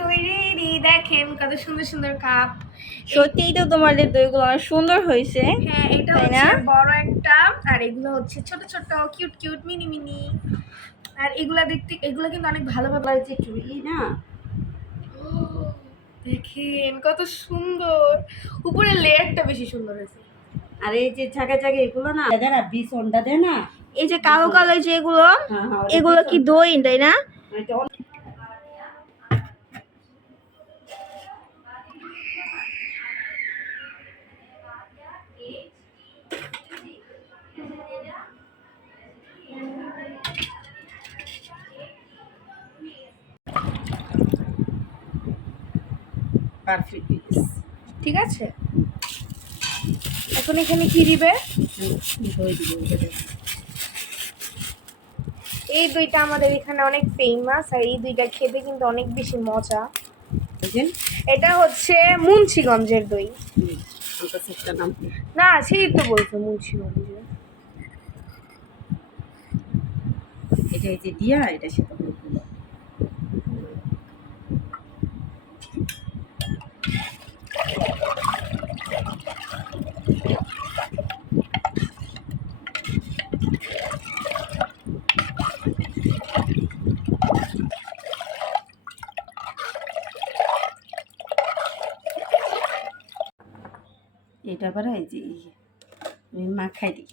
দই রেডি। দেখেন কত সুন্দর সুন্দর কাপ। সত্যিই তো তোমাদের দইগুলো অনেক সুন্দর হয়েছে। হ্যাঁ, এটা তাই হচ্ছে না? বড় একটা, আর এগুলো হচ্ছে ছোট ছোট কিউট কিউট মিনি মিনি। আর এগুলা দেখতে, এগুলো কিন্তু অনেক ভালোভাবে লাগছে একটু না। দেখেন কত সুন্দর, উপরের লেয়ারটা বেশি সুন্দর হয়েছে। আর এই যে ঝাঁকে ঝাঁকে এগুলো না দেনা বিষ অন্ডা দেয় না, এই যে কালো কালো যে এগুলো, এগুলো কি দই তাই না? ঠিক আছে, এখন এখানে কি দিবে? এই দইটা আমাদের এখানে অনেক ফেমাস, আর এই দইটা খেতে কিন্তু অনেক বেশি মজা। এটা হচ্ছে মুন্সিগঞ্জের দই। না, সেই তো বলছো মুন্সিগঞ্জের। এটা এই যে দিয়া এটা সেটা এটা আবার এই যে মাখাই দিই।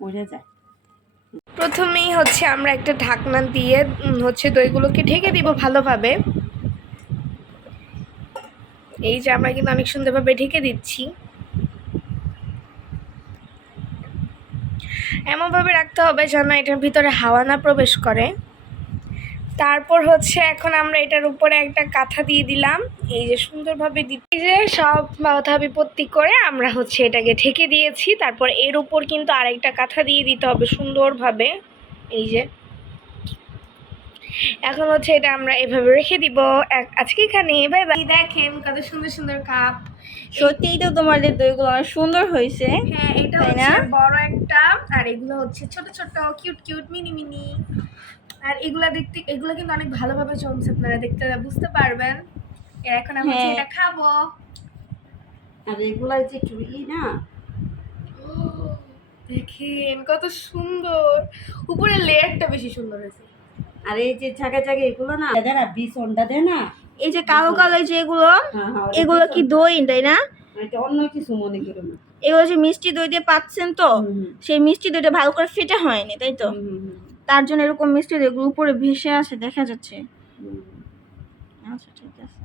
পড়ে যায়। প্রথমেই হচ্ছে আমরা একটা ঢাকনা দিয়ে হচ্ছে দইগুলোকে ঢেকে দিব ভালোভাবে। এই যে আমরা কিন্তু অনেক সুন্দরভাবে ঢেকে দিচ্ছি। এমনভাবে রাখতে হবে যেন এটার ভিতরে হাওয়া না প্রবেশ করে। তারপর হচ্ছে এখন আমরা এটার উপরে একটা কাঁথা দিয়ে দিলাম, এই যে সুন্দরভাবে এই যে সব মাথা বিপত্তি করে আমরা হচ্ছে এটাকে ঢেকে দিয়েছি। তারপর এর উপর কিন্তু আরেকটা কাঁথা দিয়ে দিতে হবে সুন্দরভাবে। এই যে এখন হচ্ছে এটা আমরা এভাবে রেখে দিব আজকে এখানে। Bye bye. দেখেন কত সুন্দর সুন্দর কাপ। সত্যিই তো তোমাদের দইগুলো অনেক সুন্দর হয়েছে। হ্যাঁ, এটা হচ্ছে বড় একটা, আর এগুলো হচ্ছে ছোট ছোট কিউট কিউট মিনি মিনি। আর এগুলা দেখতে, এগুলো কিন্তু অনেক ভালোভাবে জমছে, আপনারা দেখতে বুঝতে পারবেন। এখন আমরা এটা খাবো। আর এগুলা যে একটু না, দেখেন কত সুন্দর, উপরের লেয়ারটা বেশি সুন্দর হয়েছে। আর এই যে ঝাঁকে ঝাঁকে এগুলো না দেনা বিষ অন্ডা দেয় না, এই যে কালো কালো যে এগুলো, এগুলো কি দই তাই না? এটা অন্য কিছু মনে করো না। এগুলো যে মিষ্টি দই দিয়ে পাচ্ছেন তো, সেই মিষ্টি দইটা ভালো করে ফেটে হয়নি তাই তো, তার জন্য এরকম মিষ্টি দইগুলো উপরে ভেসে আসে দেখা যাচ্ছে। আচ্ছা ঠিক আছে।